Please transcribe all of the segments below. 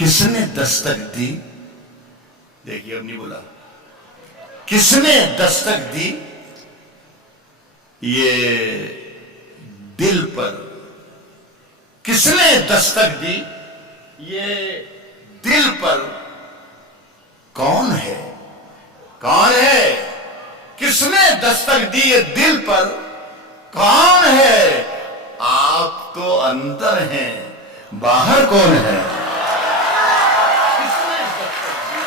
کس نے دستک دی؟ دیکھیے اب نہیں بولا. کس نے دستک دی؟ یہ دل پر. کس نے دستک دی؟ یہ دل پر. کون ہے؟ کون ہے؟ کس نے دستک دی یہ دل پر؟ کون ہے؟ آپ تو اندر ہیں، باہر کون ہے؟ کس نے دستک دی؟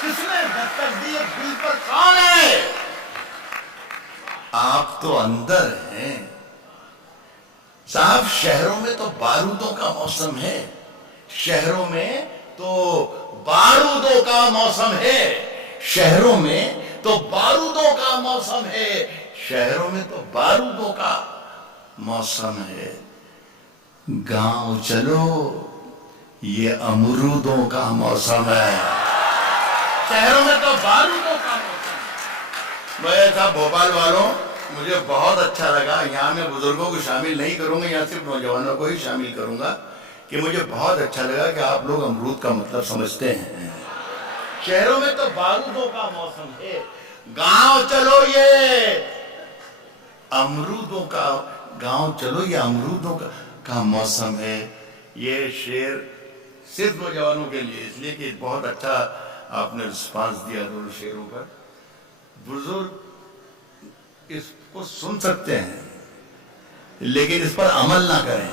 کس نے دستک دی یہ دل پر؟ کون ہے؟ آپ تو اندر ہیں. صاحب شہروں میں تو بارودوں کا موسم ہے. شہروں میں تو بارودوں کا موسم ہے. شہروں میں تو بارودوں کا موسم ہے. شہروں میں تو بارودوں کا موسم ہے. گاؤں چلو یہ امرودوں کا موسم ہے. شہروں میں تو بارودوں کا موسم ہے. میں صاحب بھوپال والوں، مجھے بہت اچھا لگا. یہاں میں بزرگوں کو شامل نہیں کروں گا، یہاں صرف نوجوانوں کو ہی شامل کروں گا کہ مجھے بہت اچھا لگا کہ آپ لوگ امرود کا مطلب سمجھتے ہیں. شہروں میں تو بارودوں کا موسم ہے. گاؤں چلو یہ امرودوں کا، گاؤں چلو یہ امرودوں کا موسم ہے. یہ شعر صرف نوجوانوں کے لیے، اس لیے کہ بہت اچھا آپ نے رسپانس دیا دونوں شعروں پر. بزرگ اس کو سن سکتے ہیں لیکن اس پر عمل نہ کریں.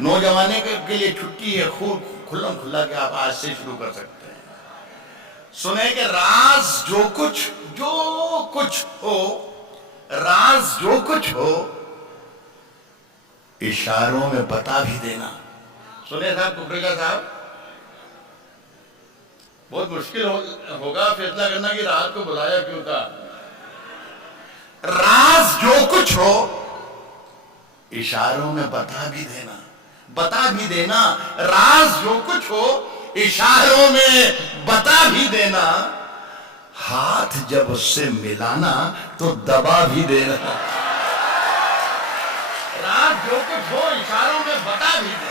نوجوانے کے لیے چھٹی ہے، خوب کھلم کھلا کہ آپ آج سے شروع کر سکتے ہیں. سنیں کہ راز جو کچھ ہو، راز جو کچھ ہو اشاروں میں بتا بھی دینا. سنیں صاحب کپریگا صاحب، بہت مشکل ہوگا فیصلہ کرنا کہ رات کو بلایا کیوں تھا. راز جو کچھ ہو اشاروں میں بتا بھی دینا. بتا بھی دینا. راز جو کچھ ہو اشاروں میں بتا بھی دینا. ہاتھ جب اس سے ملانا تو دبا بھی دینا. راز جو کچھ ہو اشاروں میں بتا بھی دینا.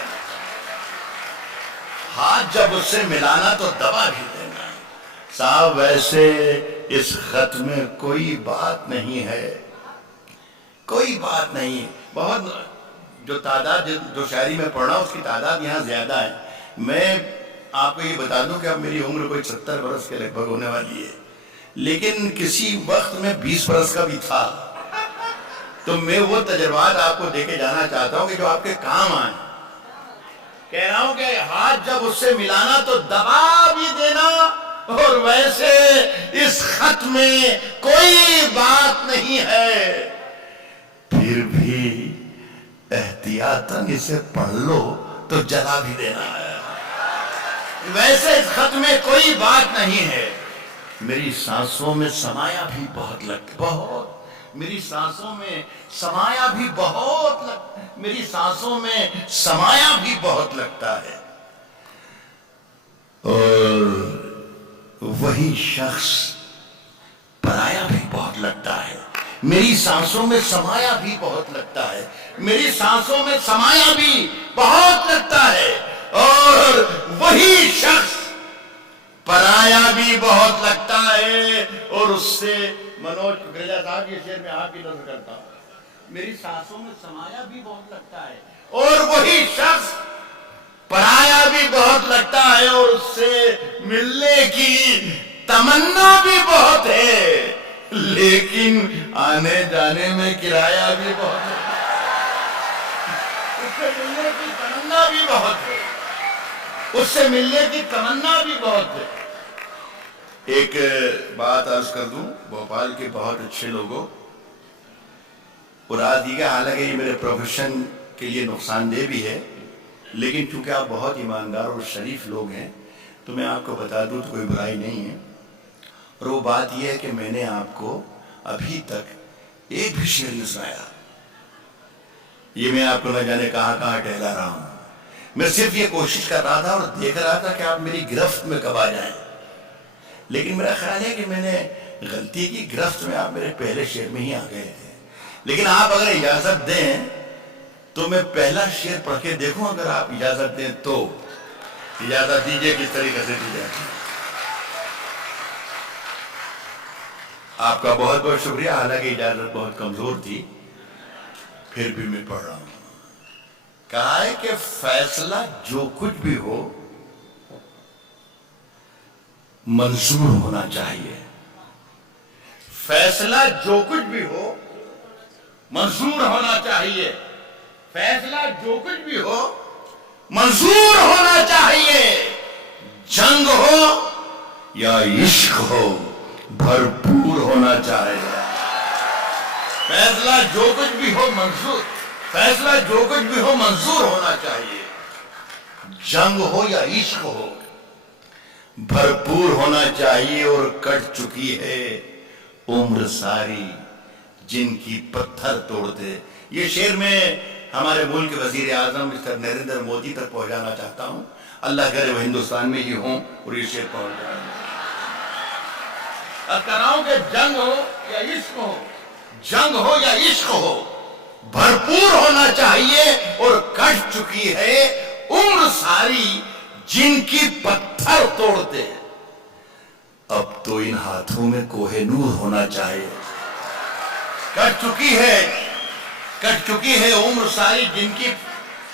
ہاتھ جب اس سے ملانا تو دبا بھی دینا. صاحب ویسے اس خط میں کوئی بات نہیں ہے، کوئی بات نہیں. بہت جو تعداد جو شاعری میں پڑھا اس کی تعداد یہاں زیادہ ہے. میں آپ کو یہ بتا دوں کہ اب میری عمر کوئی 70 برس کے لگ بھگ ہونے والی ہے، لیکن کسی وقت میں 20 برس کا بھی تھا. تو میں وہ تجربات آپ کو دے کے جانا چاہتا ہوں کہ جو آپ کے کام آئیں. کہہ رہا ہوں کہ ہاتھ جب اس سے ملانا تو دبا بھی دینا. اور ویسے اس خط میں کوئی بات نہیں ہے، پھر بھی احتیاطاً اسے پڑھ لو تو جلا بھی دینا ہے. ویسے اس خط میں کوئی بات نہیں ہے. میری سانسوں میں سمایا بھی بہت میری سانسوں میں سمایا بھی بہت میری سانسوں میں سمایا بھی بہت لگتا ہے. اور وہی شخص پرایا بھی بہت لگتا ہے. میری سانسوں میں سمایا بھی بہت لگتا ہے. میری سانسوں میں سمایا بھی بہت لگتا ہے. اور وہی شخص پرایا بھی بہت لگتا ہے. اور اس سے منوج ککریجا صاحب کے شعر میں آپ کی نظر کرتا ہوں. میری سانسوں میں سمایا بھی بہت لگتا ہے اور وہی شخص پرایا بھی بہت لگتا ہے. اور اس سے ملنے کی تمنا بھی بہت ہے، لیکن آنے جانے میں کرایہ بھی بہت ہے. اس سے ملنے کی تمنا بھی بہت ہے. اس سے ملنے کی تمنا بھی بہت ہے. ایک بات عرض کر دوں بھوپال کے بہت اچھے لوگوں، اور آج یہ حالانکہ یہ میرے پروفیشن کے لیے نقصان دہ بھی ہے، لیکن چونکہ آپ بہت ایماندار اور شریف لوگ ہیں تو میں آپ کو بتا دوں تو کوئی برائی نہیں ہے. اور وہ بات یہ ہے کہ میں نے آپ کو ابھی تک ایک بھی شعر نہیں سنایا. یہ میں آپ کو نہ جانے کہاں کہاں ٹہلا رہا ہوں. میں صرف یہ کوشش کر رہا تھا اور دیکھ رہا تھا کہ آپ میری گرفت میں کب آ جائیں. لیکن میرا خیال ہے کہ میں نے غلطی کی. گرفت میں آپ میرے پہلے شعر میں ہی آ گئے تھے. لیکن آپ اگر اجازت دیں تو میں پہلا شعر پڑھ کے دیکھوں، اگر آپ اجازت دیں تو. اجازت دیجیے کس طریقے سے دی جاتی ہے۔ آپ کا بہت بہت شکریہ، حالانکہ اجازت بہت کمزور تھی، پھر بھی میں پڑھ رہا ہوں۔ کہا ہے کہ فیصلہ جو کچھ بھی ہو منظور ہونا چاہیے۔ فیصلہ جو کچھ بھی ہو منظور ہونا چاہیے۔ فیصلہ جو کچھ بھی ہو منظور ہونا چاہیے۔ جنگ ہو یا عشق ہو بھرپور ہونا چاہیے۔ فیصلہ جو کچھ بھی ہو منظور، فیصلہ جو کچھ بھی ہو منظور ہونا چاہیے۔ جنگ ہو یا عشق ہو بھرپور ہونا چاہیے۔ اور کٹ چکی ہے عمر ساری جن کی پتھر توڑتے۔ یہ شعر میں ہمارے ملک کے وزیر اعظم مسٹر نریندر مودی تک پہنچانا چاہتا ہوں۔ اللہ کرے وہ ہندوستان میں ہی ہوں اور یہ شعر پہنچ جائے۔ اب کہہ رہا ہوں کہ جنگ ہو یا عشق ہو، جنگ ہو یا عشق ہو بھرپور ہونا چاہیے۔ اور کٹ چکی ہے عمر ساری جن کی پتھر توڑتے۔ اب تو ان ہاتھوں میں کوہ نور ہونا چاہیے۔ کٹ چکی ہے عمر ساری جن کی،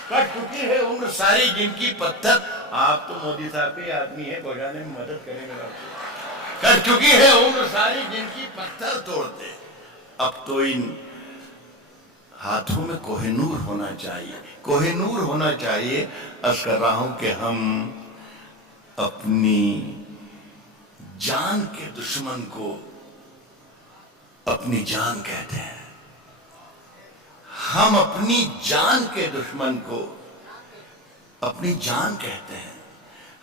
کٹ چکی ہے عمر ساری جن کی پتھر۔ آپ تو مودی صاحب کے آدمی ہیں، پہنچانے میں مدد کریں گے۔ کٹ چکی ہے عمر ساری جن کی پتھر توڑتے۔ اب تو ان ہاتھوں میں کوہ نور ہونا چاہیے، کوہ نور ہونا چاہیے۔ عرض کر رہا ہوں کہ ہم اپنی جان کے دشمن کو اپنی جان کہتے ہیں۔ ہم اپنی جان کے دشمن کو اپنی جان کہتے ہیں۔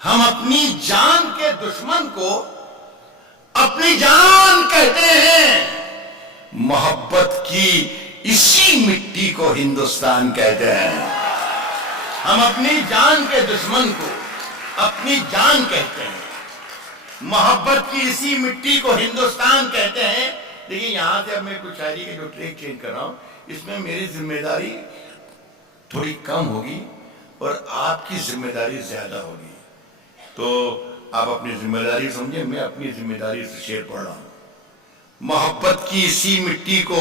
ہم اپنی جان کے دشمن کو اپنی جان کہتے ہیں۔ محبت کی اسی مٹی کو ہندوستان کہتے ہیں۔ ہم اپنی جان کے دشمن کو اپنی جان کہتے ہیں۔ محبت کی اسی مٹی کو ہندوستان کہتے ہیں۔ دیکھیں یہاں سے اب میں کچھ شاعری کے جو ٹریک چینج کر رہا ہوں، اس میں میری ذمہ داری تھوڑی کم ہوگی اور آپ کی ذمہ داری زیادہ ہوگی۔ تو آپ اپنی ذمہ داری سمجھیں، میں اپنی ذمہ داری سے شعر پڑھ رہا ہوں۔ محبت کی اسی مٹی کو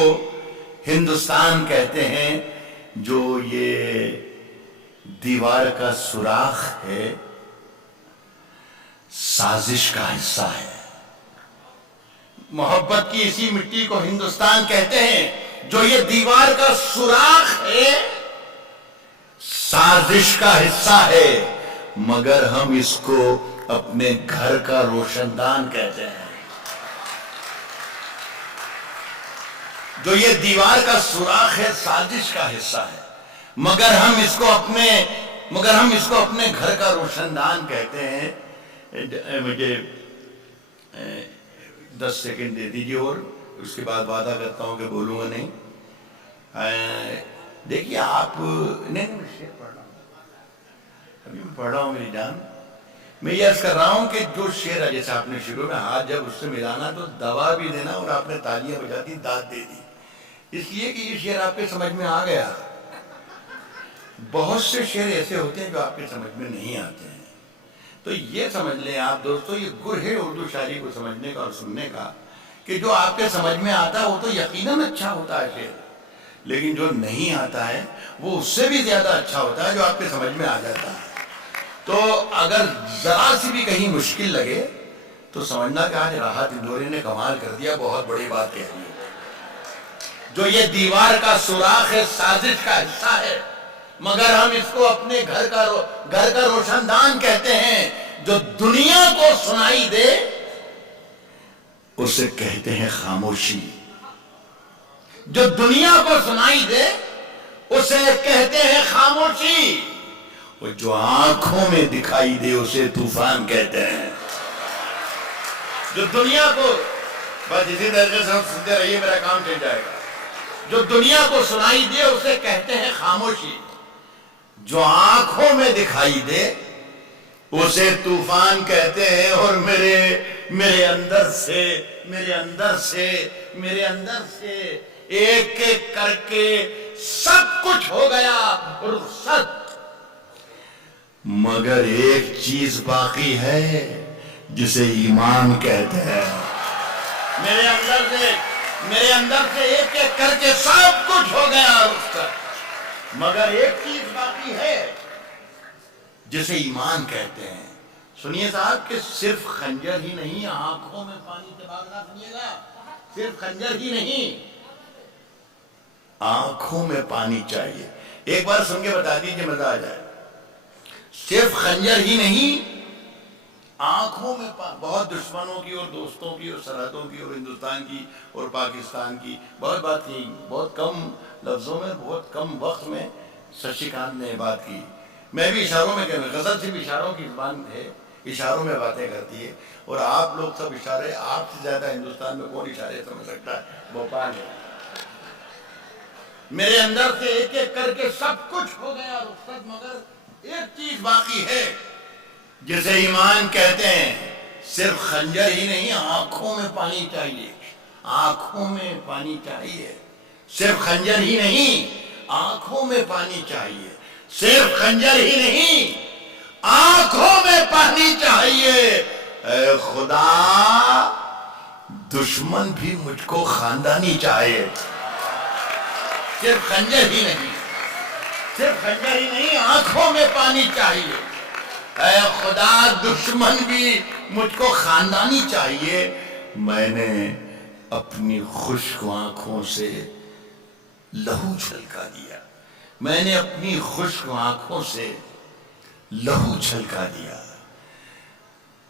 ہندوستان کہتے ہیں، جو یہ دیوار کا سوراخ ہے سازش کا حصہ ہے۔ محبت کی اسی مٹی کو ہندوستان کہتے ہیں، جو یہ دیوار کا سوراخ ہے سازش کا حصہ ہے، مگر ہم اس کو اپنے گھر کا روشن دان کہتے ہیں۔ جو یہ دیوار کا سوراخ ہے سازش کا حصہ ہے، مگر ہم اس کو اپنے گھر کا روشن دان کہتے ہیں۔ مجھے 10 سیکنڈ دے دیجیے اور اس کے بعد وعدہ کرتا ہوں کہ بولوں گا نہیں۔ دیکھیے آپ نہیں میں شعر پڑھ رہا ہوں، ابھی میں پڑھ رہا ہوں میری جان۔ میں یہ عرض کر رہا ہوں کہ جو شعر ہے، جیسے آپ نے شروع میں ہاتھ جب اس سے ملانا تو دبا بھی دینا، اور آپ نے تالیاں بجا دی، داد دے دی، اس لیے کہ یہ شعر آپ کے سمجھ میں آ گیا۔ بہت سے شعر ایسے ہوتے ہیں جو آپ کے سمجھ میں نہیں آتے ہیں۔ تو یہ سمجھ لیں آپ دوستو، یہ گر ہے اردو شاعری کو سمجھنے کا اور سننے کا، کہ جو آپ کے سمجھ میں آتا ہے وہ تو یقیناً اچھا ہوتا ہے شعر، لیکن جو نہیں آتا ہے وہ اس سے بھی زیادہ اچھا ہوتا ہے جو آپ کے سمجھ میں آ جاتا ہے۔ تو اگر ذرا سی بھی کہیں مشکل لگے تو سمجھنا کہ آج راحت اندوری نے کمال کر دیا، بہت بڑی بات کہہ دی۔ جو یہ دیوار کا سوراخ ہے سازش کا حصہ ہے، مگر ہم اس کو اپنے گھر کا روشن دان کہتے ہیں۔ جو دنیا کو سنائی دے اسے کہتے ہیں خاموشی، جو دنیا کو سنائی دے اسے کہتے ہیں خاموشی، اور جو آنکھوں میں دکھائی دے اسے طوفان کہتے ہیں۔ جو دنیا کو، بس اسی طریقے سے سنتے رہیے میرا کام چل جائے گا۔ جو دنیا کو سنائی دے اسے کہتے ہیں خاموشی، جو آنکھوں میں دکھائی دے اسے طوفان کہتے ہیں۔ اور میرے اندر سے ایک ایک کر کے سب کچھ ہو گیا رخصت، مگر ایک چیز باقی ہے جسے ایمان کہتے ہیں. میرے اندر سے ایک ایک کر کے سب کچھ ہو گیا اس کا، مگر ایک چیز باقی ہے جسے ایمان کہتے ہیں. سنیے صاحب کہ صرف خنجر ہی نہیں، آنکھوں میں پانی کے بعد نہ سنیے گا، صرف خنجر ہی نہیں، آنکھوں میں پانی چاہیے. ایک بار سن کے بتا دیجئے مزہ آ جائے. صرف خنجر ہی نہیں، آنکھوں میں بہت دشمنوں کی اور دوستوں کی اور سرحدوں کی اور ہندوستان کی اور پاکستان کی بہت بات کی، بہت کم لفظوں میں بہت کم وقت میں ششی کانت نے بات کی. میں بھی اشاروں میں کہنا، غزل سے بھی اشاروں کی زبان ہے، اشاروں میں باتیں کرتی ہے. اور آپ لوگ سب اشارے، آپ سے زیادہ ہندوستان میں کون اشارے سمجھ سکتا ہے؟ بھوپال ہے. میرے اندر سے ایک ایک کر کے سب کچھ ہو گیا رخصت، مگر ایک چیز باقی ہے جسے ایمان کہتے ہیں. صرف خنجر ہی نہیں، آنکھوں میں پانی چاہیے، آنکھوں میں پانی چاہیے. صرف خنجر ہی نہیں، آنکھوں میں پانی چاہیے. صرف خنجر ہی نہیں، آنکھوں میں پانی چاہیے. اے خدا، دشمن بھی مجھ کو خاندانی چاہیے. صرف خنجر ہی نہیں، صرف خنجر ہی نہیں، آنکھوں میں پانی چاہیے. اے خدا، دشمن بھی مجھ کو خاندانی چاہیے. میں نے اپنی خشک آنکھوں سے لہو چھلکا دیا، میں نے اپنی خشک آنکھوں سے لہو چھلکا دیا.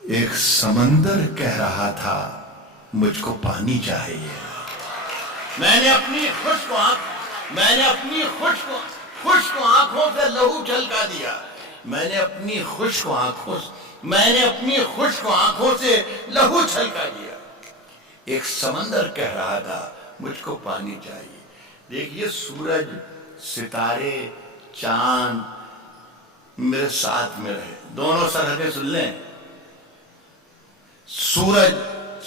ایک سمندر کہہ رہا تھا مجھ کو پانی چاہیے. میں نے اپنی خشک آنکھوں سے لہو چھلکا دیا. میں نے اپنی خشک آنکھوں سے لہو چھلکا دیا. ایک سمندر کہہ رہا تھا مجھ کو پانی چاہیے. دیکھیے، سورج، ستارے، چاند میرے ساتھ میں رہے. دونوں سرحدیں سن لیں. سورج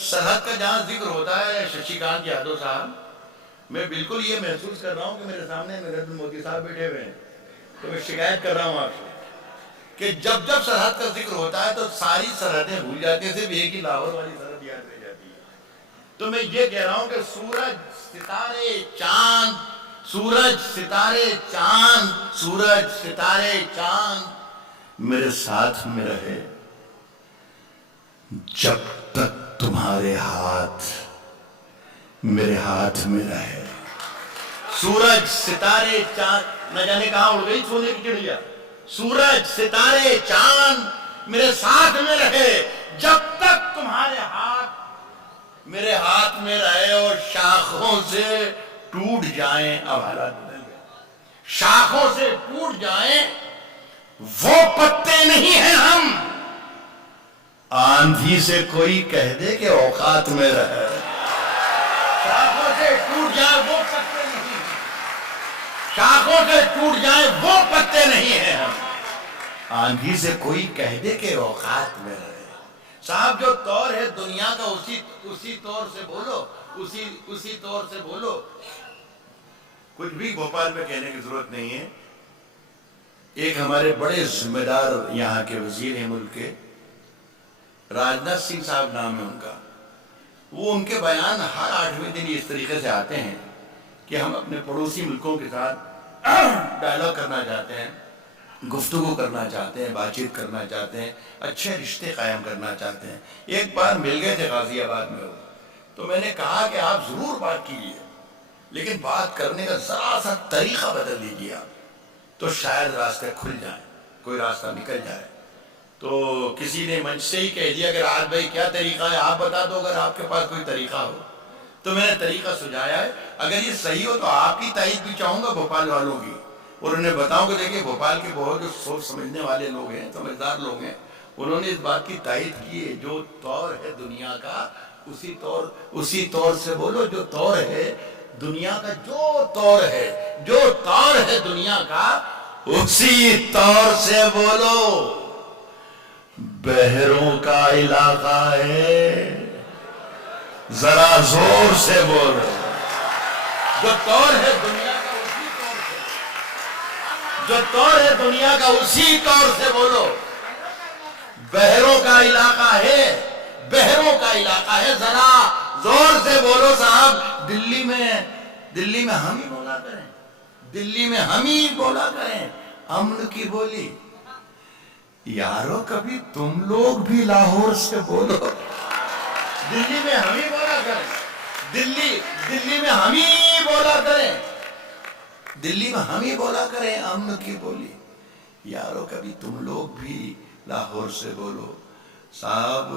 سرحد کا جہاں ذکر ہوتا ہے ششی کانت یادو صاحب، میں بالکل یہ محسوس کر رہا ہوں کہ میرے سامنے نریندر مودی صاحب بیٹھے ہوئے ہیں. تو میں شکایت کر رہا ہوں آپ سے کہ جب جب سرحد کا ذکر ہوتا ہے تو ساری سرحدیں بھول جاتی ہیں، صرف ایک ہی لاہور والی سرحد یاد رہ جاتی ہے. تو میں یہ کہہ رہا ہوں کہ سورج، ستارے، چاند، سورج، ستارے، چاند، سورج، ستارے، چاند میرے ساتھ میں رہے جب تک تمہارے ہاتھ میرے ہاتھ میں رہے. سورج، ستارے، چاند، نہ جانے کہاں اڑ گئی سونے کی چڑیا. سورج، ستارے، چاند میرے ساتھ میں رہے جب تک تمہارے ہاتھ میرے ہاتھ میں رہے. اور شاخوں سے ٹوٹ جائیں، اب حالات بدل گئے، شاخوں سے ٹوٹ جائیں وہ پتے نہیں ہیں ہم. آندھی سے کوئی کہہ دے کہ اوقات میں رہے. شاخوں سے ٹوٹ جائیں وہ پتے نہیں، شاخوں سے ٹوٹ جائیں وہ پتے نہیں ہیں ہم. آندھی سے کوئی کہہ دے کہ اوقات میں رہے. صاحب جو طور ہے دنیا کا اسی طور سے بولو، اسی طور سے بولو. کچھ بھی بھوپال میں کہنے کی ضرورت نہیں ہے. ایک ہمارے بڑے ذمہ دار یہاں کے وزیر ہیں ملک کے، راجناتھ سنگھ صاحب نام ہے ان کا. وہ ان کے بیان ہر 8ویں دن اس طریقے سے آتے ہیں کہ ہم اپنے پڑوسی ملکوں کے ساتھ ڈائلاگ کرنا چاہتے ہیں، گفتگو کرنا چاہتے ہیں، بات چیت کرنا چاہتے ہیں، اچھے رشتے قائم کرنا چاہتے ہیں. ایک بار مل گئے تھے غازی آباد میں، تو میں نے کہا کہ آپ ضرور بات کیجیے لیکن بات کرنے کا ذرا سا طریقہ بدل دیجیے آپ، تو شاید راستے کھل جائیں، کوئی راستہ نکل جائے. تو کسی نے منچ سے ہی کہہ دیا کہ راحت بھائی کیا طریقہ ہے، آپ بتا دو اگر آپ کے پاس کوئی طریقہ ہو. تو میں نے طریقہ سجایا ہے، اگر یہ صحیح ہو تو آپ کی تائید بھی چاہوں گا بھوپال والوں کی، اور انہیں بتاؤں کہ دیکھیں بھوپال کے بہت جو سوچ سمجھنے والے لوگ ہیں، سمجھدار لوگ ہیں، انہوں نے اس بات کی تائید کی ہے. جو طور ہے دنیا کا اسی طور سے بولو. جو طور ہے دنیا کا، جو طور ہے دنیا کا اسی طور سے بولو. بہروں کا علاقہ ہے، ذرا زور سے بولو. جو طور ہے دنیا کا اسی طور سے، جو طور ہے دنیا کا اسی طور سے بولو. بہروں کا علاقہ ہے, بہروں کا علاقہ ہے, ذرا زور سے بولو صاحب. دلی میں ہم ہی بولا کریں, دلی میں ہم ہی بولا کریں امن کی بولی. یارو کبھی تم لوگ بھی لاہور سے بولو. دلی میں ہم ہی بولا کریں, دلی میں ہم ہی بولا کریں, دلی میں ہم ہی بولا کریں امن کی بولی. یارو کبھی تم لوگ بھی لاہور سے بولو. صاحب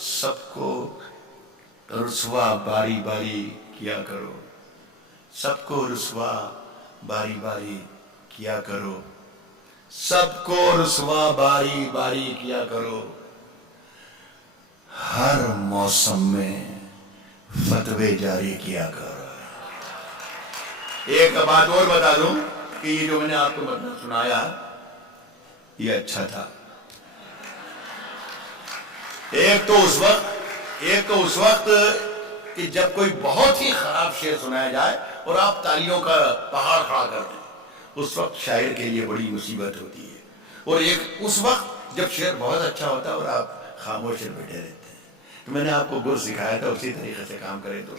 سب کو رسوا باری باری کیا کرو, سب کو رسوا باری باری کیا کرو, سب کو رسوا باری باری کیا کرو. ہر موسم میں فتوے جاری کیا کرو. ایک بات اور بتا دوں کہ یہ جو میں نے آپ کو مطلب سنایا یہ اچھا تھا. ایک تو اس وقت کہ جب کوئی بہت ہی خراب شعر سنایا جائے اور آپ تالیوں کا پہاڑ کھڑا کر دیں, اس وقت شاعر کے لیے بڑی مصیبت ہوتی ہے. اور ایک اس وقت جب شعر بہت اچھا ہوتا ہے اور آپ خاموش بیٹھے رہتے ہیں. تو میں نے آپ کو گر سکھایا تھا, اسی طریقے سے کام کریں تو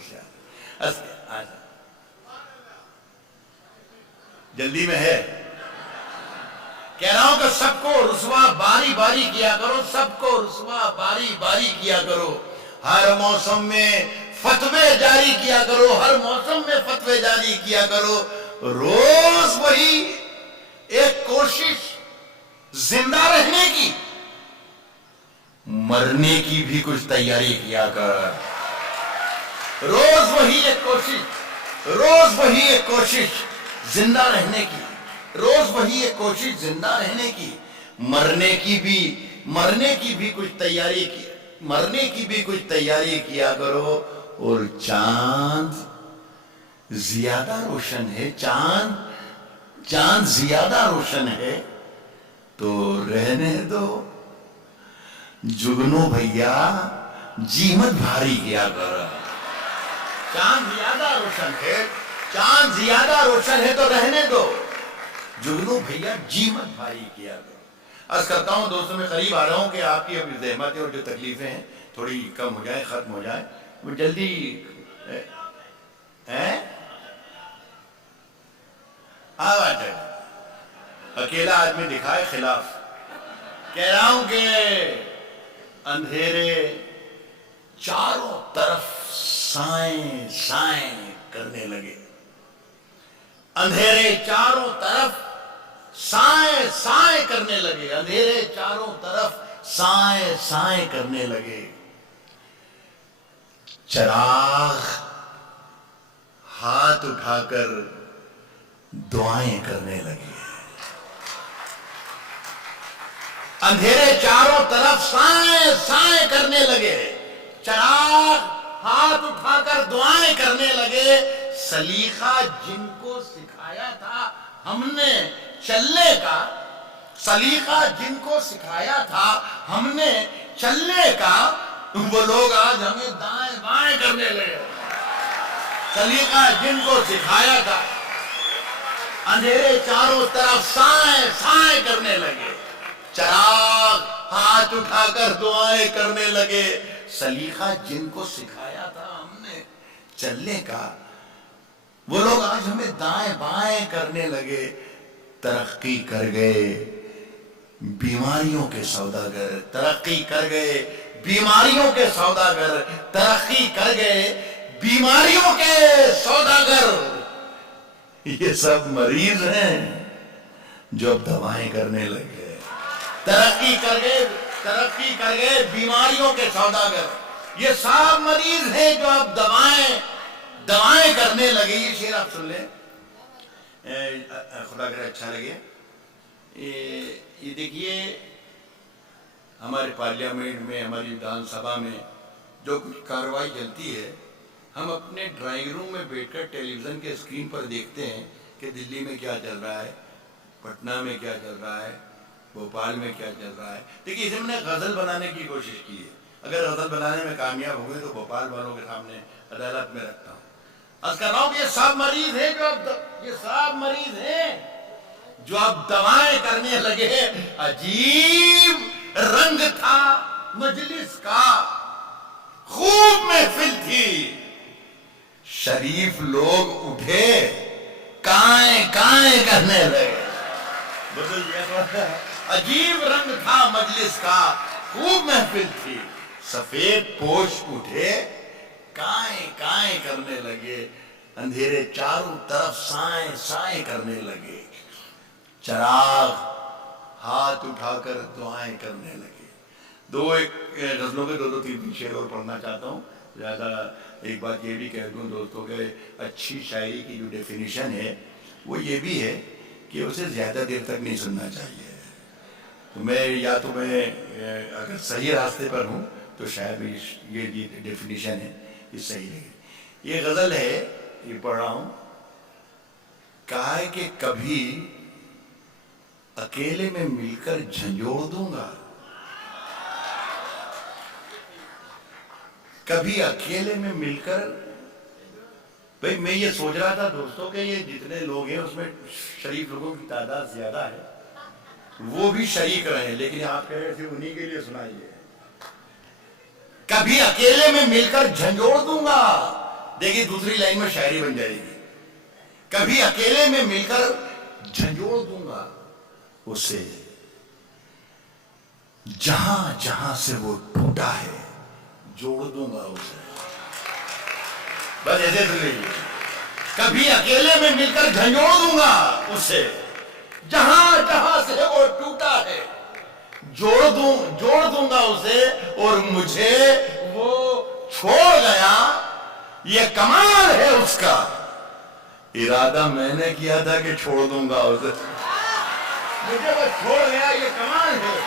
جلدی میں ہے. کہہ رہا ہوں کہ سب کو رسوا باری باری کیا کرو, سب کو رسوا باری باری کیا کرو. ہر موسم میں فتوے جاری کیا کرو, ہر موسم میں فتوے جاری کیا کرو. روز وہی ایک کوشش زندہ رہنے کی, مرنے کی بھی کچھ تیاری کیا کر. روز وہی ایک کوشش, روز وہی ایک کوشش زندہ رہنے کی, روز وہی ایک کوشش زندہ رہنے کی. مرنے کی بھی کچھ تیاری کی, مرنے کی بھی کچھ تیاری کیا کرو. اور چاند زیادہ روشن ہے, چاند زیادہ روشن ہے تو رہنے دو. جگنو بھیا جیمت بھاری کیا کرو. چاند زیادہ روشن ہے, چاند زیادہ روشن ہے تو رہنے دو. جگنو بھیا جیمت بھاری کیا کرو. عرض کرتا ہوں دوستوں میں قریب آ رہا ہوں کہ آپ کی اب زحمتیں اور جو تکلیفیں ہیں تھوڑی کم ہو جائیں, ختم ہو جائیں. وہ جلدی آواز ہے. اکیلا آدمی دکھائے خلاف. کہہ رہا ہوں کہ اندھیرے چاروں طرف سائیں سائیں کرنے لگے. اندھیرے چاروں طرف سائیں سائیں کرنے لگے. اندھیرے چاروں طرف سائیں سائیں کرنے لگے. چراغ ہاتھ اٹھا کر دعائیں کرنے لگے. اندھیرے چاروں طرف سائیں سائیں کرنے لگے. چراغ ہاتھ اٹھا کر دعائیں کرنے لگے. سلیقہ جن کو سکھایا تھا ہم نے چلنے کا, سلیقہ جن کو سکھایا تھا ہم نے چلنے کا, وہ لوگ آج ہمیں دائیں بائیں کرنے لگے. سلیقہ جن کو سکھایا تھا اندھیرے چاروں طرف سائیں سائیں کرنے لگے. چراغ ہاتھ اٹھا کر دعائیں کرنے لگے. سلیقہ جن کو سکھایا تھا ہم نے چلنے کا, وہ لوگ آج ہمیں دائیں بائیں کرنے لگے. ترقی کر گئے بیماریوں کے سوداگر, ترقی کر گئے بیماریوں کے سوداگر, ترقی کر گئے بیماریوں کے سوداگر. یہ سب مریض ہیں جو اب دوائیں کرنے لگے. ترقی کر گئے بیماریوں کے سوداگر. یہ سب مریض ہیں جو اب دوائیں کرنے لگے. یہ شعر آپ سن لیں, خدا کرے اچھا لگے. یہ دیکھیے ہمارے پارلیمنٹ میں, ہماری ودھان سبھا میں جو کچھ کارروائی چلتی ہے, ہم اپنے ڈرائنگ روم میں بیٹھ کر ٹیلی ویژن کے اسکرین پر دیکھتے ہیں کہ دلی میں کیا چل رہا ہے, پٹنہ میں کیا چل رہا ہے, بھوپال میں کیا چل رہا ہے. دیکھیے اسے ہم نے غزل بنانے کی کوشش کی ہے. اگر غزل بنانے میں کامیاب ہوئے تو بھوپال والوں کے سامنے عدالت میں رکھتا ہوں. عرض کر رہا ہوں کہ یہ سب مریض ہیں جو یہ سب مریض ہیں جو اب دوائیں کرنے لگے. عجیب رنگ تھا مجلس کا، خوب محفل تھی. شریف لوگ اٹھے، کائیں کائیں کرنے لگے. بدل گیا. عجیب رنگ تھا مجلس کا، خوب محفل تھی. سفید پوش اٹھے، کائیں کائیں کرنے لگے. اندھیرے چاروں طرف سائیں سائیں کرنے لگے. چراغ ہاتھ اٹھا کر دعائیں کرنے لگے. ایک غزلوں کے دو تین شعر اور پڑھنا چاہتا ہوں. زیادہ ایک بات یہ بھی کہہ دوں دوستوں کہ اچھی شاعری کی جو ڈیفینیشن ہے وہ یہ بھی ہے کہ اسے زیادہ دیر تک نہیں سننا چاہیے. تو میں اگر صحیح راستے پر ہوں تو شاید یہ ڈیفینیشن ہے یہ صحیح ہے. یہ غزل ہے، یہ پڑھ رہا ہوں. کہا ہے کہ کبھی اکیلے میں مل کر جھنجھوڑ دوں گا، کبھی اکیلے میں مل کر. بھئی میں یہ سوچ رہا تھا دوستوں کہ یہ جتنے لوگ ہیں اس میں شریف لوگوں کی تعداد زیادہ ہے، وہ بھی شریک رہے، لیکن آپ کہہ رہے تھے انہی کے لیے سنائیے. کبھی اکیلے میں مل کر جھنجھوڑ دوں گا. دیکھیے دوسری لائن میں شاعری بن جائے گی. کبھی اکیلے میں مل کر جھنجھوڑ دوں گا اسے، جہاں جہاں سے وہ ٹوٹا ہے جوڑ دوں گا اسے. بس ایسے سن لیجیے. کبھی اکیلے میں مل کر جھنجھوڑ دوں گا اسے، جہاں جہاں سے وہ ٹوٹا ہے جوڑ دوں گا اسے. اور مجھے وہ چھوڑ گیا، یہ کمال ہے اس کا. ارادہ میں نے کیا تھا کہ چھوڑ دوں گا اسے، مجھے وہ چھوڑ گیا، یہ کمال ہے.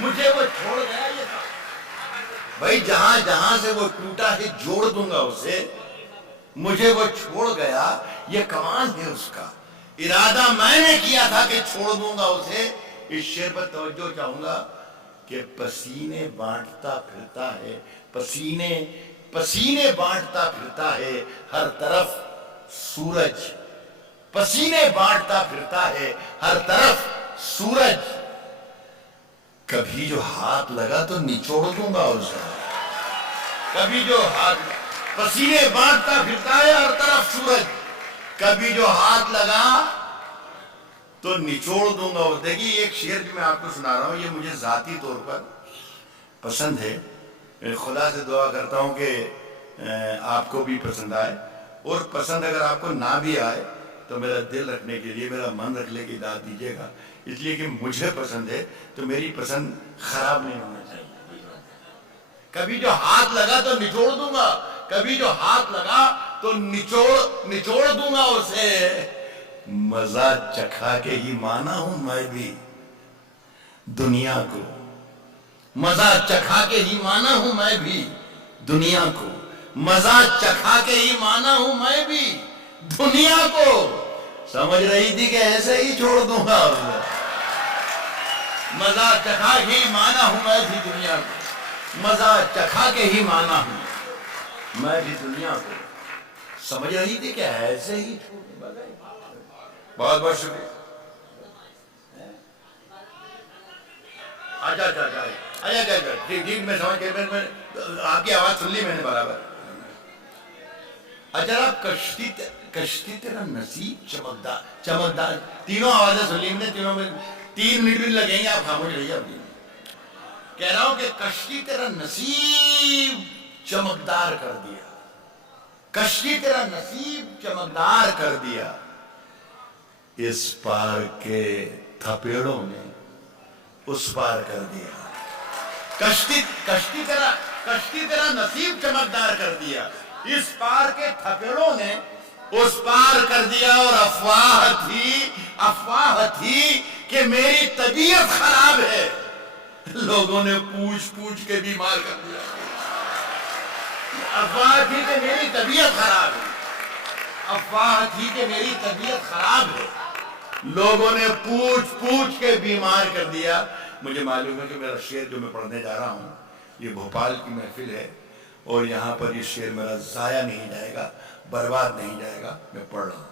مجھے وہ چھوڑ گیا یہ کمال. بھائی جہاں جہاں سے وہ ٹوٹا ہے جوڑ دوں گا اسے. مجھے وہ چھوڑ گیا، یہ کمال ہے اس کا. ارادہ میں نے کیا تھا کہ چھوڑ دوں گا اسے. اس شعر پر توجہ چاہوں گا کہ پسینے بانٹتا پھرتا ہے، پسینے بانٹتا پھرتا ہے ہر طرف سورج. پسینے بانٹتا پھرتا ہے ہر طرف سورج. کبھی جو ہاتھ لگا تو نچوڑ دوں گا اسے. کبھی جو ہاتھ، پسینے بانٹتا پھرتا ہے ہر طرف سورج. کبھی جو ہاتھ لگا تو نچوڑ دوں گا. دیکھیے ایک شعر جو میں آپ کو سنا رہا ہوں یہ مجھے ذاتی طور پر پسند ہے. خدا سے دعا کرتا ہوں کہ آپ کو بھی پسند آئے، اور پسند اگر آپ کو نہ بھی آئے تو میرا دل رکھنے کے لیے، میرا من رکھنے کی داد دیجیے گا. اس لیے کہ مجھے پسند ہے تو میری پسند خراب نہیں ہونا چاہیے. کبھی جو ہاتھ لگا تو نچوڑ دوں گا، کبھی جو ہاتھ لگا تو نچوڑ دوں گا اسے. مزہ چکھا کے ہی مانا ہوں میں بھی دنیا کو. مزہ چکھا کے ہی مانا ہوں میں بھی دنیا کو. مزہ چکھا کے ہی مانا ہوں میں بھی دنیا کو. سمجھ رہی تھی کہ ایسے ہی چھوڑ دوں گا اسے. مزہ چکھا کے ہی مانا ہوں میں بھی دنیا کو. مزہ چکھا کے ہی مانا ہوں میں بھی دنیا کو. سمجھ رہی تھی کہ ایسے ہی چھوڑ دوں گا. بہت بہت شکریہ. اچھا ٹھیک میں سمجھ گیا. میں آپ کی آواز سن لی میں نے برابر. اچھا آپ کشتی تیرا نصیب چمکدار تینوں آوازیں سن لی میں نے. تینوں میں 3 منٹ بھی لگیں گے، آپ خاموش رہیے. اب کہہ رہا ہوں کہ کشتی تیرا نصیب چمکدار کر دیا. کشتی تیرا نصیب چمکدار کر دیا. اس پار کے تھپیڑوں نے اس پار کر دیا. کشتی تیرا نصیب چمکدار کر دیا. اس پار کے تھپیڑوں نے اس پار کر دیا. اور افواہ تھی کہ میری طبیعت خراب ہے، لوگوں نے پوچھ کے بیمار کر دیا. افواہ تھی کہ میری طبیعت خراب ہے. افواہ تھی کہ میری طبیعت خراب ہے، لوگوں نے پوچھ کے بیمار کر دیا. مجھے معلوم ہے کہ میرا شعر جو میں پڑھنے جا رہا ہوں یہ بھوپال کی محفل ہے، اور یہاں پر یہ شعر میرا ضائع نہیں جائے گا، برباد نہیں جائے گا. میں پڑھ رہا ہوں.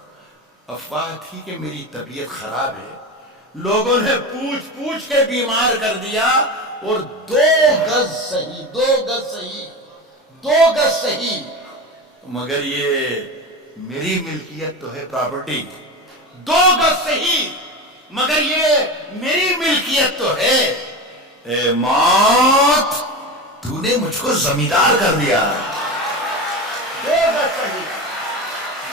افواہ تھی کہ میری طبیعت خراب ہے، لوگوں نے پوچھ پوچھ کے بیمار کر دیا، اور 2 گز صحیح، 2 گز صحیح، 2 گز صحیح، مگر یہ میری ملکیت تو ہے پراپرٹی، 2 گز صحیح مگر یہ میری ملکیت تو ہے۔ اے موت، تو نے مجھ کو زمیندار کر دیا، 2 گز صحیح،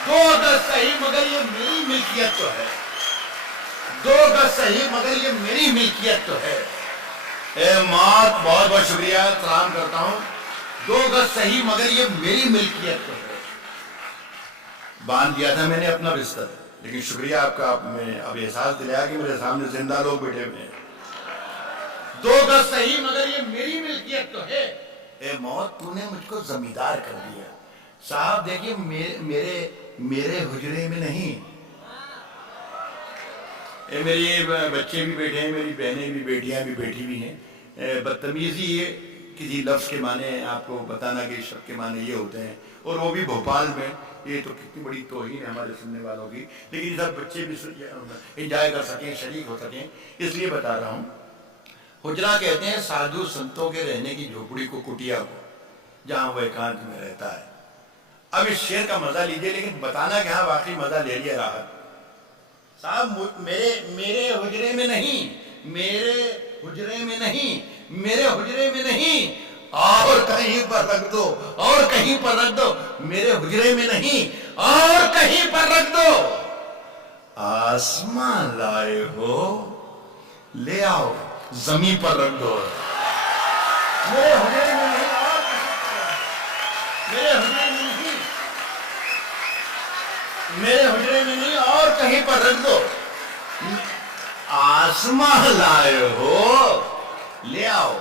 2 گز صحیح مگر یہ میری ملکیت تو ہے، 2 گز صحیح مگر یہ میری ملکیت تو ہے۔ اے موت، بہت بہت شکریہ، سلام کرتا ہوں، 2 گز صحیح مگر یہ میری ملکیت تو ہے۔ باندھ دیا تھا میں نے اپنا بستر، لیکن شکریہ آپ کا، آپ نے اب احساس دلایا کہ میرے سامنے زندہ لوگ بیٹھے ہوئے ہیں۔ 2 گز صحیح مگر یہ میری ملکیت تو ہے۔ اے موت، تو نے مجھ کو زمیندار کر دیا۔ صاحب دیکھیے، میرے حجرے میں نہیں، میری بچے بھی بیٹھے ہیں، میری بہنیں بھی، بیٹیاں بھی بیٹھی ہوئی ہیں۔ بدتمیزی یہ کسی لفظ کے معنی آپ کو بتانا کہ شب کے معنی یہ ہوتے ہیں، اور وہ بھی بھوپال میں، یہ تو کتنی بڑی توہین ہے ہمارے سننے والوں کی، لیکن سب بچے بھی انجوائے کر سکیں، شریک ہو سکیں، اس لیے بتا رہا ہوں۔ حجرہ کہتے ہیں سادھو سنتوں کے رہنے کی جھوپڑی کو، کٹیا کو، جہاں وہ ایکانت میں رہتا ہے۔ اب اس شعر کا مزہ لیجئے، لیکن بتانا کہ ہاں واقعی مزہ لے لیا راحت صاحب، میرے حجرے میں نہیں، میرے حجرے میں نہیں، میرے حجرے میں نہیں، اور کہیں پر رکھ دو، اور کہیں پر رکھ دو، میرے حجرے میں نہیں، اور کہیں پر رکھ دو۔ آسمان لائے ہو لے آؤ، زمین پر رکھ دو، میرے حجرے میں نہیں، اور میرے حجرے میں نہیں، میرے حجرے میں نہیں، اور کہیں پر رکھ دو۔ آسمان لائے ہو لے آؤ،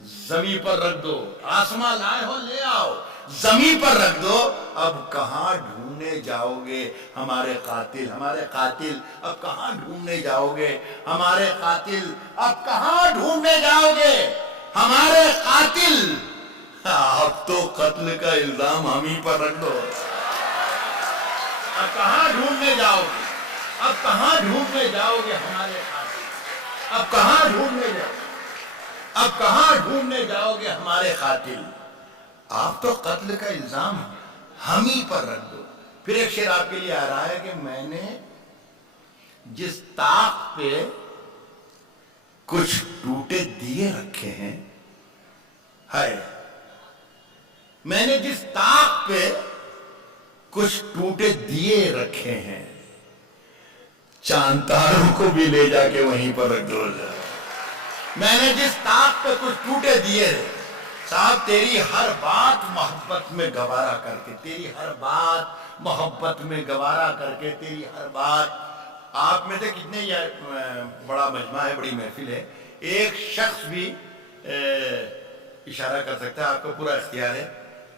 زمین پر رکھ دو، آسمان لائے ہو لے آؤ، زمین پر رکھ دو۔ اب کہاں ڈھونڈنے جاؤ گے ہمارے قاتل، ہمارے قاتل اب کہاں ڈھونڈنے جاؤ گے ہمارے قاتل، اب کہاں ڈھونڈنے جاؤ گے ہمارے قاتل، اب تو قتل کا الزام ہم ہی پر رکھ دو۔ اب کہاں ڈھونڈنے جاؤ گے، اب کہاں ڈھونڈنے جاؤ گے ہمارے قاتل، اب کہاں ڈھونڈنے جاؤ گے، اب کہاں ڈھونڈنے جاؤ گے ہمارے قاتل، آپ تو قتل کا الزام ہم ہی پر رکھ دو۔ پھر ایک شعر آپ کے لیے آ رہا ہے کہ میں نے جس طاق پہ کچھ ٹوٹے دیے رکھے ہیں، ہائے، میں نے جس طاق پہ کچھ ٹوٹے دیے رکھے ہیں، چاند تاروں کو بھی لے جا کے وہیں پر رکھ دو۔ میں نے جس طاق پہ کچھ ٹوٹے دیے، صاحب تیری ہر بات محبت میں گوارا کر کے، تیری ہر بات محبت میں گوارا کر کے، تیری ہر بات، آپ میں سے کتنے، بڑا مجمع ہے، بڑی محفل ہے، ایک شخص بھی اشارہ کر سکتا ہے، آپ کو پورا اختیار ہے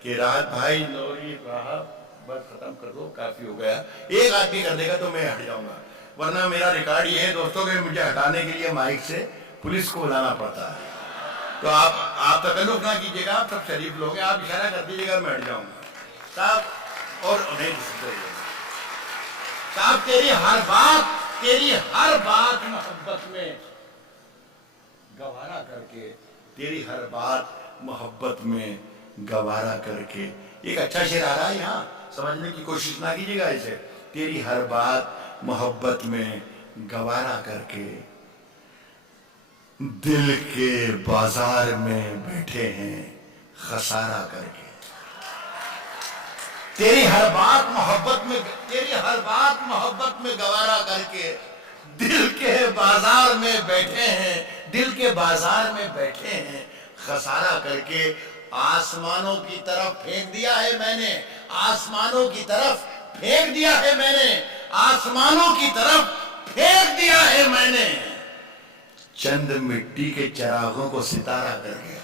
کہ راحت بھائی نوری راحت بس ختم کر دو، کافی ہو گیا، ایک آدمی کر دے گا تو میں ہٹ جاؤں گا، ورنہ میرا ریکارڈ یہ ہے دوستوں کہ مجھے ہٹانے کے لیے مائک سے پولیس کو بلانا پڑتا ہے۔ تو آپ تکلف نہ کیجئے گا، آپ سب شریف لوگ ہیں، آپ اشارہ کر دیجئے گا، میں ہٹ جاؤں گا صاحب، اور نہیں صاحب تیری ہر بات محبت میں گوارا کر کے، تیری ہر بات محبت میں گوارا کر کے، ایک اچھا شعر آ رہا ہے یہاں، سمجھنے کی کوشش نہ کیجئے گا اسے، تیری ہر بات محبت میں گوارا کر کے، دل کے بازار میں بیٹھے ہیں خسارہ کر کے، تیری ہر بات محبت میں، تیری ہر بات محبت میں گوارا کر کے، دل کے بازار میں بیٹھے ہیں، دل کے بازار میں بیٹھے ہیں خسارہ کر کے، آسمانوں کی طرف پھینک دیا ہے میں نے، آسمانوں کی طرف پھینک دیا ہے میں نے، آسمانوں کی طرف پھینک دیا ہے میں نے، چند مٹی کے چراغوں کو ستارہ کر کے،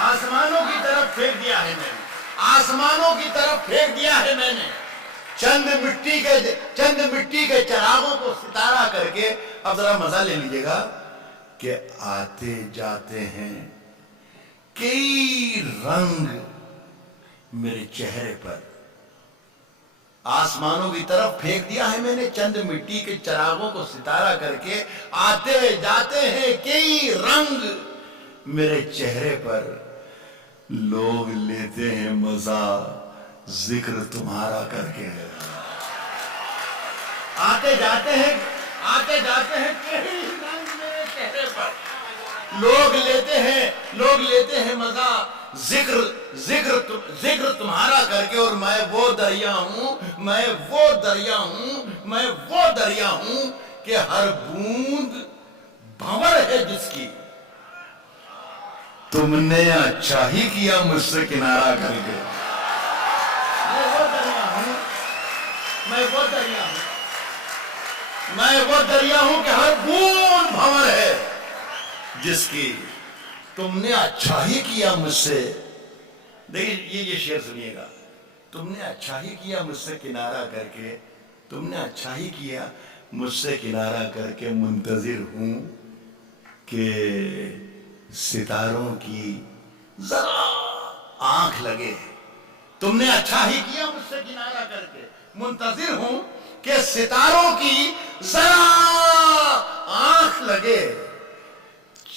آسمانوں کی طرف پھینک دیا ہے میں نے، آسمانوں کی طرف پھینک دیا ہے میں نے، چند مٹی کے چراغوں کو ستارہ کر کے۔ اب ذرا مزہ لے لیجئے گا کہ آتے جاتے ہیں کئی رنگ میرے چہرے پر، آسمانوں کی طرف پھینک دیا ہے میں نے چند مٹی کے چراغوں کو ستارہ کر کے، آتے جاتے ہیں کئی رنگ میرے چہرے پر، لوگ لیتے ہیں مزہ ذکر تمہارا کر کے، آتے جاتے ہیں کئی رنگ میرے چہرے پر، لوگ لیتے ہیں مزہ ذکر تمہارا کر کے، اور میں وہ دریا ہوں کہ ہر بوند بھنور ہے جس کی، تم نے اچھا ہی کیا مجھ سے کنارہ کر کے، میں وہ دریا ہوں کہ ہر بوند بھنور ہے جس کی، تم نے اچھا ہی کیا مجھ سے، دیکھیے یہ شعر سنیے گا، تم نے اچھا ہی کیا مجھ سے کنارہ کر کے، تم نے اچھا ہی کیا مجھ سے کنارہ کر کے، منتظر ہوں کہ ستاروں کی ذرا آنکھ لگے، تم نے اچھا ہی کیا مجھ سے کنارہ کر کے، منتظر ہوں کہ ستاروں کی ذرا آنکھ لگے،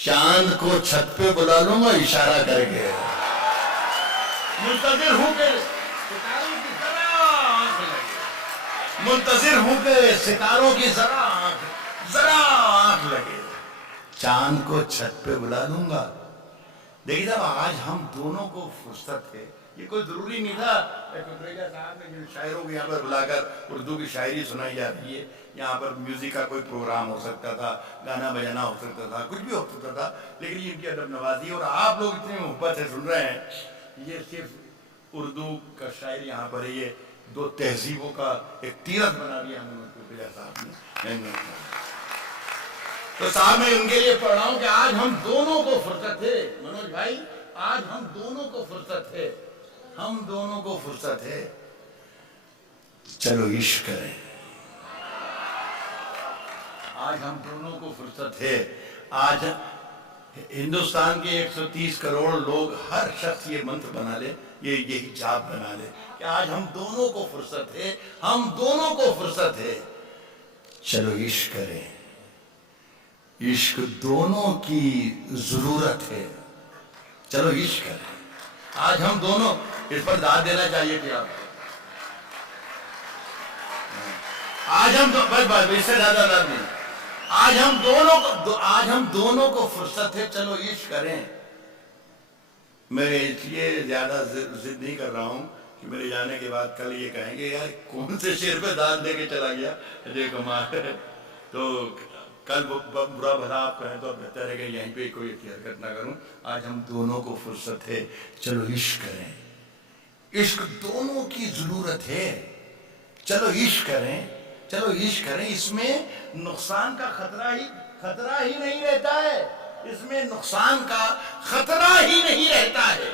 چاند کو چھت پہ بلا لوں گا اشارہ کر کے، منتظر ہوں کہ ستاروں کی ذرا آنکھ لگے، منتظر ہوں کہ ستاروں کی ذرا آنکھ لگے، چاند کو چھت پہ بلا لوں گا۔ دیکھیے صاحب آج ہم دونوں کو فرصت ہے، یہ کوئی ضروری نہیں تھا ککریجا صاحب نے جن شاعروں کو یہاں پر بلا کر اردو کی شاعری سنائی جاتی ہے، یہاں پر میوزک کا کوئی پروگرام ہو سکتا تھا، گانا بجانا ہو سکتا تھا، کچھ بھی ہو سکتا تھا، لیکن یہ ان کی ادب نوازی، اور آپ لوگ اتنے محبت سے سن رہے ہیں، یہ صرف اردو کا شاعر یہاں پر ہے، یہ دو تہذیبوں کا ایک تیرتھ بنا دیا ہم نے ککریجا صاحب نے۔ تو صاحب میں ان کے لیے پڑھ رہا ہوں کہ آج ہم دونوں کو فرصت ہے، منوج بھائی آج ہم دونوں کو فرصت ہے، چلو عشق کریں، آج ہم دونوں کو فرصت ہے، آج ہندوستان کے 130 کروڑ لوگ ہر شخص یہ منتر بنا لے، یہی جاپ بنا لے کہ آج ہم دونوں کو فرصت ہے، چلو عشق کریں، عشق دونوں کی ضرورت ہے، چلو عشق کریں، آج ہم دونوں، اس پر داد دینا چاہیے کہ آپ آج ہم بس اس سے زیادہ داد نہیں، آج ہم دونوں کو فرصت ہے، چلو عشق کریں۔ میں اس لیے زیادہ ضد نہیں کر رہا ہوں کہ میرے جانے کے بعد کل یہ کہیں گے یار کون سے شعر پہ داد دے کے چلا گیا اجے کمار، تو کل برا بھلا آپ کہیں تو بہتر ہے کہ یہیں پہ کوئی حرکت نہ کروں، آج ہم دونوں کو فرصت ہے، چلو عشق کریں، عشق دونوں کی ضرورت ہے، چلو عشق کریں، اس میں نقصان کا خطرہ ہی نہیں رہتا ہے، اس میں نقصان کا خطرہ ہی نہیں رہتا ہے،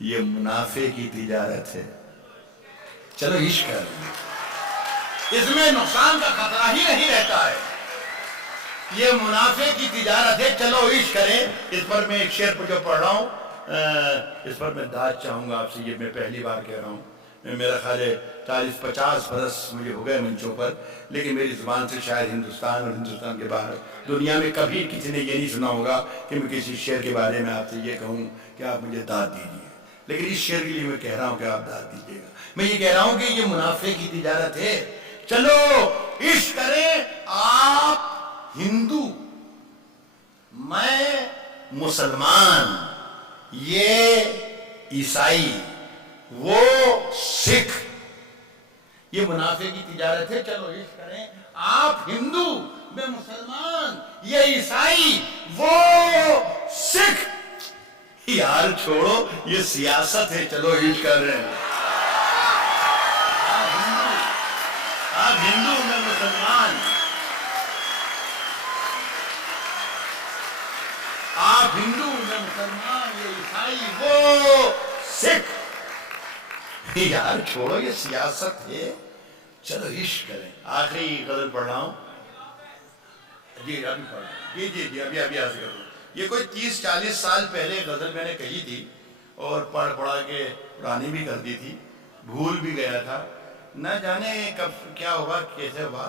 یہ منافع کی تجارت ہے، چلو عشق کریں، اس میں نقصان کا خطرہ ہی نہیں رہتا ہے، یہ منافع کی تجارت ہے، چلو عشق کریں۔ اس پر میں ایک شعر جو پڑھ رہا ہوں، اس پر میں داد چاہوں گا آپ سے، یہ میں پہلی بار کہہ رہا ہوں، میرا خیال ہے 40-50 برس مجھے ہو گئے منچوں پر، لیکن میری زبان سے شاید ہندوستان اور ہندوستان کے باہر دنیا میں کبھی کسی نے یہ نہیں سنا ہوگا کہ میں کسی شعر کے بارے میں آپ سے یہ کہوں کہ آپ مجھے داد دیجیے، لیکن اس شعر کے لیے میں کہہ رہا ہوں کہ آپ داد دیجیے گا، میں یہ کہہ رہا ہوں کہ یہ منافع کی تجارت ہے، چلو عشق کریں، آپ ہندو، میں مسلمان، یہ عیسائی، وہ سکھ، یہ منافع کی تجارت ہے، چلو عشق کریں، آپ ہندو، میں مسلمان، یہ عیسائی، وہ سکھ، یار چھوڑو یہ سیاست ہے، چلو عشق کر رہے ہیں، آپ ہندو میں مسلمان، آپ ہندو میں مسلمان، یہ عیسائی، وہ سکھ، یار چھوڑو یہ سیاست ہے، چلو عشق کریں۔ آخری غزل پڑھ رہا ہوں، جی ابھی پڑھ رہا ہوں، جی ابھی عرض کر رہا ہوں، یہ کوئی 30-40 سال پہلے غزل میں نے کہی تھی اور پڑھا کے پرانی بھی کر دی تھی، بھول بھی گیا تھا، نہ جانے کب کیا ہوا، کیسے ہوا،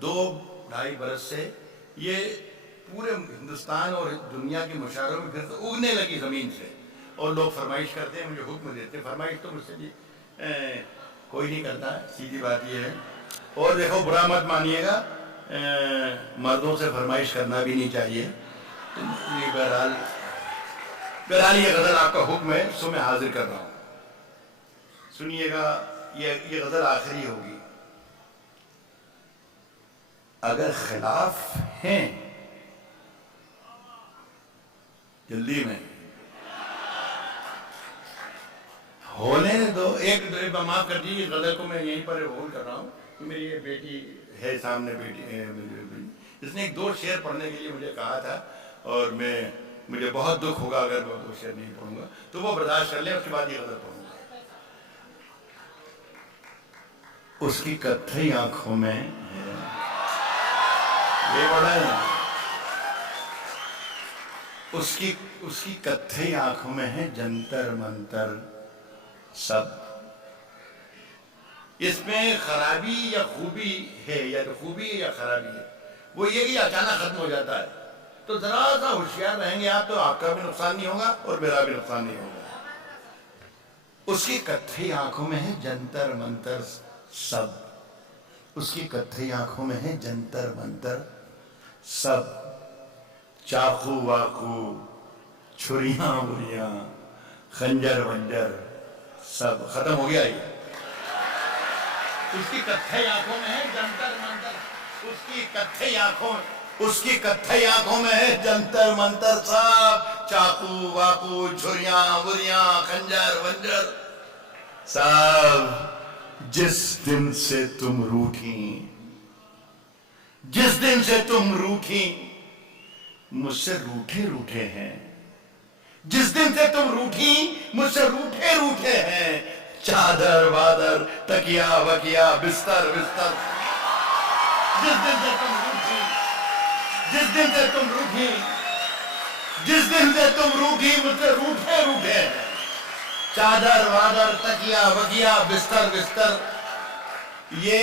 2-2.5 برس سے یہ پورے ہندوستان اور دنیا کے مشاعروں میں پھر اگنے لگی زمین سے، اور لوگ فرمائش کرتے ہیں، مجھے حکم دیتے ہیں، فرمائش تو مجھ سے بھی کوئی نہیں کرتا، سیدھی بات یہ ہے۔ اور دیکھو برا مت مانیے گا، مردوں سے فرمائش کرنا بھی نہیں چاہیے۔ بہرحال یہ غزل آپ کا حکم ہے، سو میں حاضر کر رہا ہوں، سنیے گا۔ یہ غزل آخری ہوگی۔ اگر خلاف ہیں، جلدی میں ہونے دو، ایک معاف کر دیجیے، غزل کو میں یہیں پر ہولڈ کر رہا ہوں، کہ میری یہ بیٹی ہے سامنے، بیٹی ہے، اس نے ایک 2 شعر پڑھنے کے لیے مجھے کہا تھا، اور مجھے بہت دکھ ہوگا اگر میں 2 شعر نہیں پڑھوں گا، تو وہ برداشت کر لیں، اس کے بعد یہ غزل پڑھوں گا۔ اس کی کتھئی آنکھوں میں یہ پڑھا ہے، اس کی کتھئی آنکھوں میں ہے جنتر منتر سب۔ اس میں خرابی یا خوبی ہے، یا خوبی ہے یا خرابی ہے، وہ یہ کہ اچانک ختم ہو جاتا ہے، تو ذرا سا ہوشیار رہیں گے آپ، تو آپ کا بھی نقصان نہیں ہوگا اور میرا بھی نقصان نہیں ہوگا۔ اس کی کتھئی آنکھوں میں ہے جنتر منتر سب، اس کی کتھئی آنکھوں میں ہے جنتر منتر سب، چاقو واقو چھریاں بریاں خنجر ونجر سب۔ ختم ہو گیا یہ۔ اس کی کتھئی آنکھوں میں ہے جنتر منتر، اس کی کتھئی آنکھوں میں ہے جنتر منتر سب، چاقو واقو چھریاں بریاں خنجر ونجر سب۔ جس دن سے تم روٹھیں، جس دن سے تم روٹھیں، مجھ سے روٹھے روٹھے ہیں، جس دن سے تم روٹھیں مجھ سے روٹھے روٹھے ہیں، چادر وادر تکیا وکیا بستر بستر۔ جس دن سے تم روٹھیں، جس دن سے تم روٹھیں، جس دن سے تم روٹھیں مجھ سے روٹھے روٹھے ہیں، چادر وادر تکیا وکیا بستر بستر۔ یہ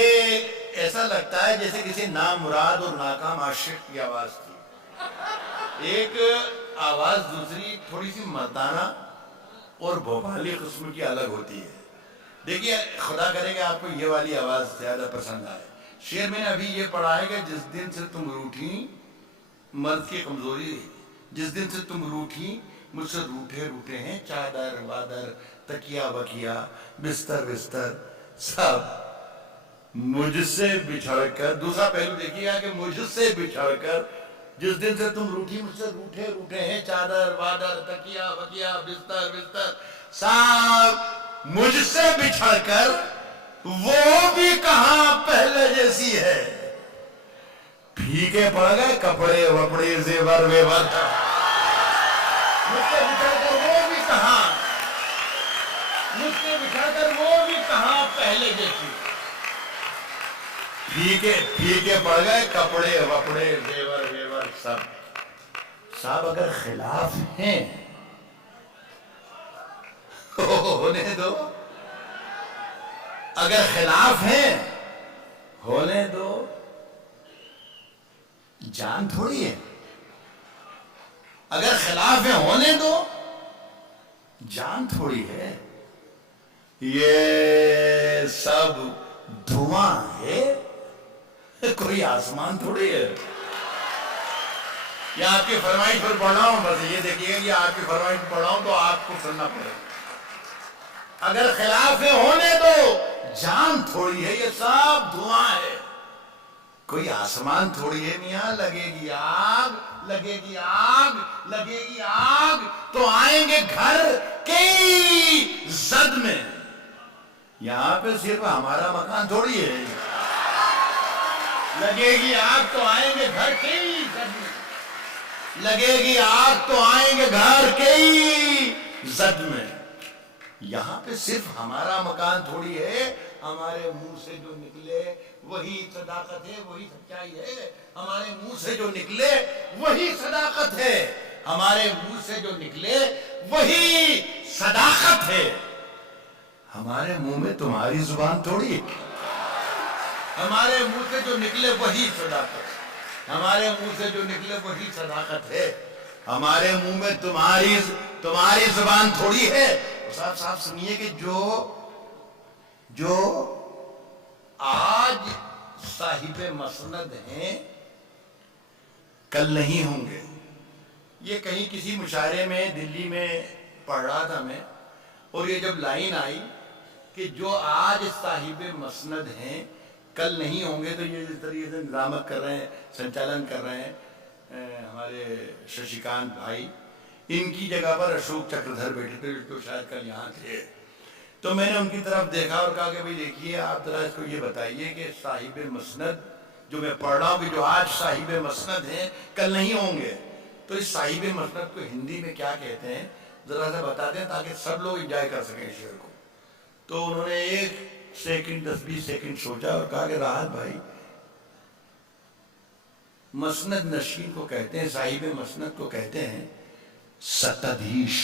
ایسا لگتا ہے جیسے کسی نامراد اور ناکام عاشق کی آواز تھی۔ ایک آواز دوسری تھوڑی سی مردانہ اور بھوپالی قسم کی الگ ہوتی ہے۔ دیکھیے خدا کرے کہ آپ کو یہ والی آواز زیادہ پسند آئے۔ شعر میں نے ابھی یہ پڑھا ہے کہ جس دن سے تم روٹھیں، مرد کی کمزوری، جس دن سے تم روٹھیں مجھ سے روٹھے روٹھے ہیں، چادر وادر تکیا وکیا بستر بستر سب۔ مجھ سے بچھڑ کر، دوسرا پہلو دیکھیے گا کہ مجھ سے بچھڑ کر، جس دن سے تم روٹھی مجھ سے روٹھے روٹھے ہیں، چادر وادر تکیا وکیا بستر بستر سب۔ مجھ سے بچھڑ کر وہ بھی کہاں پہلے جیسی ہے، پھیکے پڑ گئے کپڑے وپڑے زیور ویور۔ مجھ سے بچھڑ کر وہ بھی کہاں، مجھ سے بچھڑ کر وہ بھی کہاں پہلے جیسی، پھیکے پڑ گئے کپڑے وپڑے زیور ویور سب۔ صاحب اگر خلاف ہیں ہونے دو، اگر خلاف ہیں ہونے دو، جان تھوڑی ہے۔ اگر خلاف ہیں ہونے دو، جان تھوڑی ہے۔ یہ سب دھواں ہے، کوئی آسمان تھوڑی ہے۔ یہ آپ کی فرمائش پر پڑھ رہا ہوں، بس یہ دیکھیے کہ آپ کی فرمائش پر پڑھ رہا ہوں تو آپ کو سننا پڑے۔ اگر خلاف ہے ہونے دو، جان تھوڑی ہے، یہ سب دھواں ہے، کوئی آسمان تھوڑی ہے۔ میاں لگے گی آگ، لگے گی آگ، لگے گی آگ تو آئیں گے گھر کئی زد میں۔ یہاں پہ صرف ہمارا مکان تھوڑی ہے، لگے گی آگ تو آئیں گے گھر کئی زد میں، لگے گی آگ تو آئیں گے گھر کئی زد میں۔ یہاں پہ صرف ہمارا مکان تھوڑی ہے، ہمارے منہ سے جو نکلے وہی صداقت ہے، وہی سچائی ہے۔ ہمارے منہ سے جو نکلے وہی صداقت ہے، ہمارے منہ سے جو نکلے وہی صداقت ہے۔ ہمارے منہ میں تمہاری زبان تھوڑی ہے۔ ہمارے منہ سے جو نکلے وہی صداقت، ہمارے منہ سے جو نکلے وہی صداقت ہے، ہمارے منہ میں تمہاری زبان تھوڑی ہے۔ صاحب سنیے کہ جو آج صاحب مسند ہیں کل نہیں ہوں گے۔ یہ کہیں کسی مشاعرے میں دلی میں پڑھ رہا تھا میں، اور یہ جب لائن آئی کہ جو آج صاحب مسند ہیں کل نہیں ہوں گے، تو یہ جس طریقے سے نظامت کر رہے ہیں، سنچالن کر رہے ہیں ہمارے ششیکانت بھائی، ان کی جگہ پر اشوک چکردھر بیٹھے تھے جو شاید کل یہاں تھے۔ تو میں نے ان کی طرف دیکھا اور کہا کہ بھئی دیکھیے آپ ذرا اس کو یہ بتائیے کہ صاحب مسند جو میں پڑھ رہا ہوں کہ جو آج صاحب مسند ہیں کل نہیں ہوں گے، تو اس صاحب مسند کو ہندی میں کیا کہتے ہیں ذرا سا بتا دیں تاکہ سب لوگ انجوائے کر سکیں شعر کو۔ تو انہوں نے 1 سیکنڈ 10-20 سیکنڈ سوچا اور کہا کہ راحت بھائی مسند نشین کو کہتے ہیں، صاحب مسند کو کہتے ہیں ستدھیش۔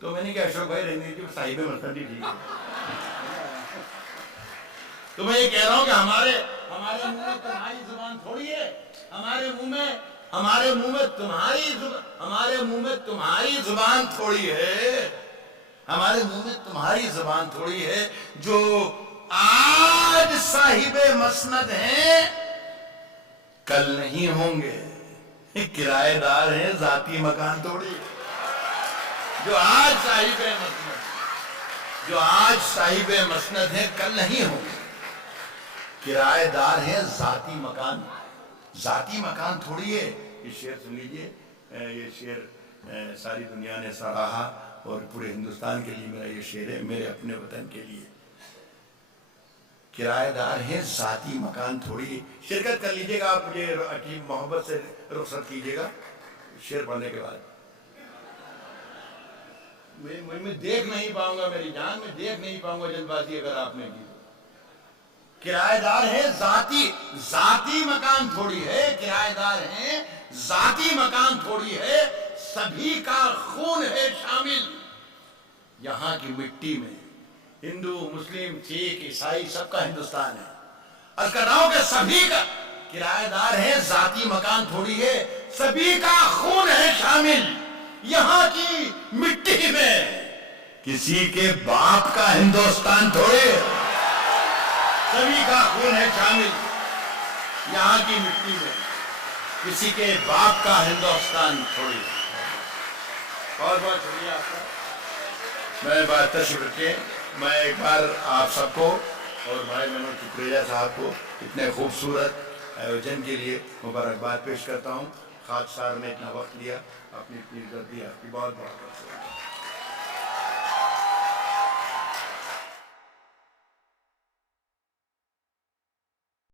تو میں نے کہا اشوک بھائی رہنے دیجیے صاحب مسند ہی ٹھیک ہے۔ تو میں یہ کہہ رہا ہوں کہ ہمارے منہ میں تمہاری زبان تھوڑی ہے، ہمارے منہ میں تمہاری زبان تھوڑی ہے، ہمارے منہ میں تمہاری زبان تھوڑی ہے۔ جو آج صاحب مسند ہیں کل نہیں ہوں گے، کرایہ دار ہیں ذاتی مکان تھوڑی ہے۔ جو آج صاحب مسند ہیں کل نہیں ہوں گے، کرایہ دار ہیں ذاتی مکان تھوڑی ہے۔ یہ شعر سن لیجئے، یہ شعر ساری دنیا نے سراہا اور پورے ہندوستان کے لیے میرا یہ شعر ہے، میرے اپنے وطن کے لیے۔ کرایہ دار ہیں ذاتی مکان تھوڑی ہے۔ شرکت کر لیجئے گا آپ، مجھے عجیب محبت سے رخصت کیجئے گا شعر پڑھنے کے بعد۔ میں دیکھ نہیں پاؤں گا میری جان، میں دیکھ نہیں پاؤں گا جلد بازی اگر آپ نے کی۔ کرایہ دار ہے ذاتی مکان تھوڑی ہے، کرایہ دار ہیں ذاتی مکان تھوڑی ہے، سبھی کا خون ہے شامل یہاں کی مٹی میں۔ ہندو مسلم سکھ عیسائی سب کا ہندوستان ہے۔ عرض کر رہا ہوں کہ سبھی کا کرایہ دار ہے ذاتی مکان تھوڑی ہے، سبھی کا خون ہے شامل یہاں کی مٹی میں، کسی کے باپ کا ہندوستان تھوڑے، سبھی کا خون ہے شامل یہاں کی مٹی میں، کسی کے باپ کا ہندوستان تھوڑی۔ بہت بہت شکریہ آپ کا، میں بات تشریف رکھیں۔ میں ایک بار آپ سب کو اور بھائی منوج ککریجا صاحب کو اتنے خوبصورت آیوجن کے لیے مبارکباد پیش کرتا ہوں۔ خاک سار نے اتنا وقت لیا، اپنی عزت دی، آپ کی بہت بہت شکریہ۔